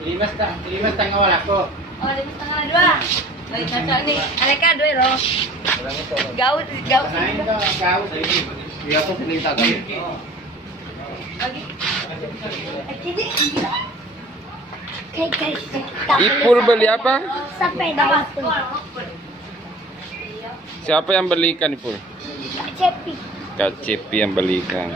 Lima setengah laku. Oh, 5,5 dua. Baik, cocok nih. Mereka dua loh. Gaut. Iya aku seling tak gaut. Lagi. Ipul beli apa? Sepeda batu. Siapa yang belikan Ipul? Cepi. Kak Cepi yang belikan.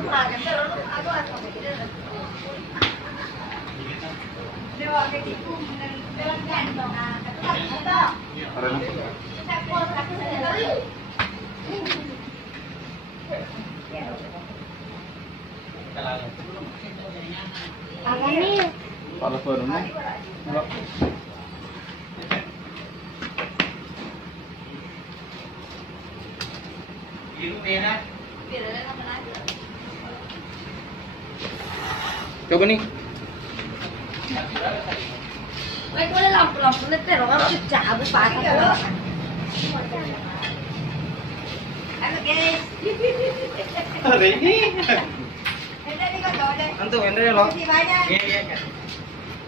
Apa nih? Kalau barunya. Coba nih. Baik, boleh lampu letter orang pecah habis patah. Halo guys. Hari ini. Ada nih kok ada. Antum endre lo. Terima kasih banyak. Iya.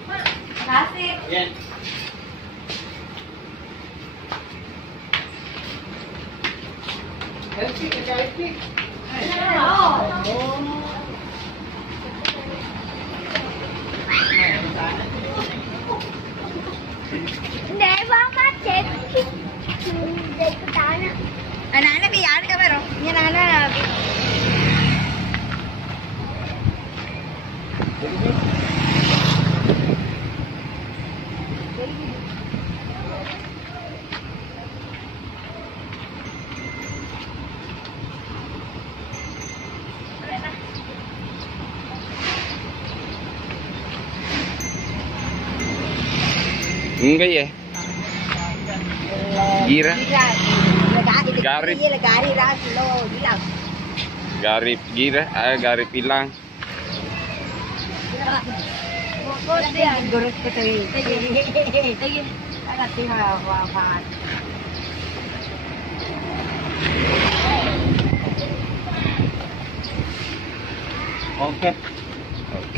Makasih. Iya. Mama Cepi. Dari tanah. Anak-anak biar kamera. Ini anak-anak. Enggak ya? Gira. Garip. Iya, garip lagi lo, bilang. Garip gira, garip hilang. Goreng putih. Sangat tinggal apa. Oke.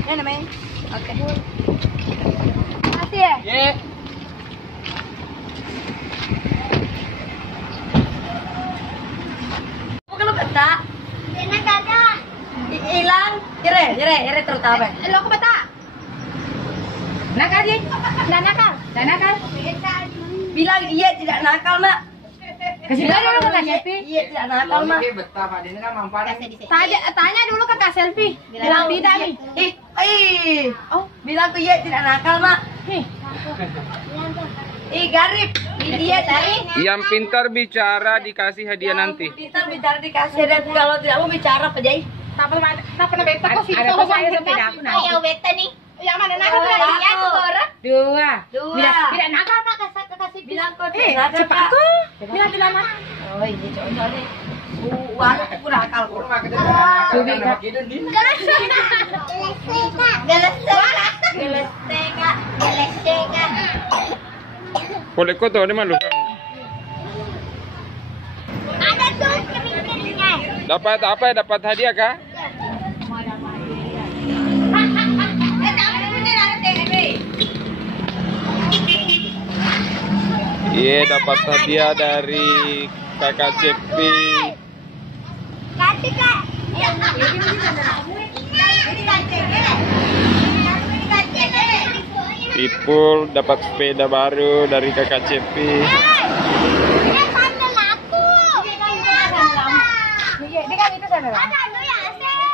Ini namanya. Oke. Makasih ya. Ye. Kalau peta, Dena kagak. hilang, jere terutama. Lo ke peta? Nakal dia, tidak nakal. Bilang dia tidak nakal mak. Bilang dulu ke Kak Selfie. Iya tidak nakal mak. Betah Pak, ini kan mampar. Tanya dulu ke Kak Selfie. Bilang tidak nih. Oh, bilang ke iya tidak nakal mak. Garip. Dia cari. Yang pintar bicara dikasih hadiah nanti. Pintar bicara dikasih dan kalau tidak mau bicara apa jadi? Tak pernah beta kok sih. Ada saya sepeda aku nanti. Ayo beta nih. Yang mana nakal berarti ya tuh orang? Dua. Tidak nakal mak kasih bilang kok. Cepat tuh. Bilang mak. Oh ini cocok nih. Uang aku nakal kok. Gelesteka. Boleh kok tuh, ini malu. Ada tuh kering-keringnya. Dapat apa ya? Dapat hadiah kah? Iya, dapat hadiah dari Kakak Cepi. Ganti Kak. Ipul dapat sepeda baru dari Kakak Cepi. Ini sandal aku. Dia kan itu sana. Ada ya, Sel.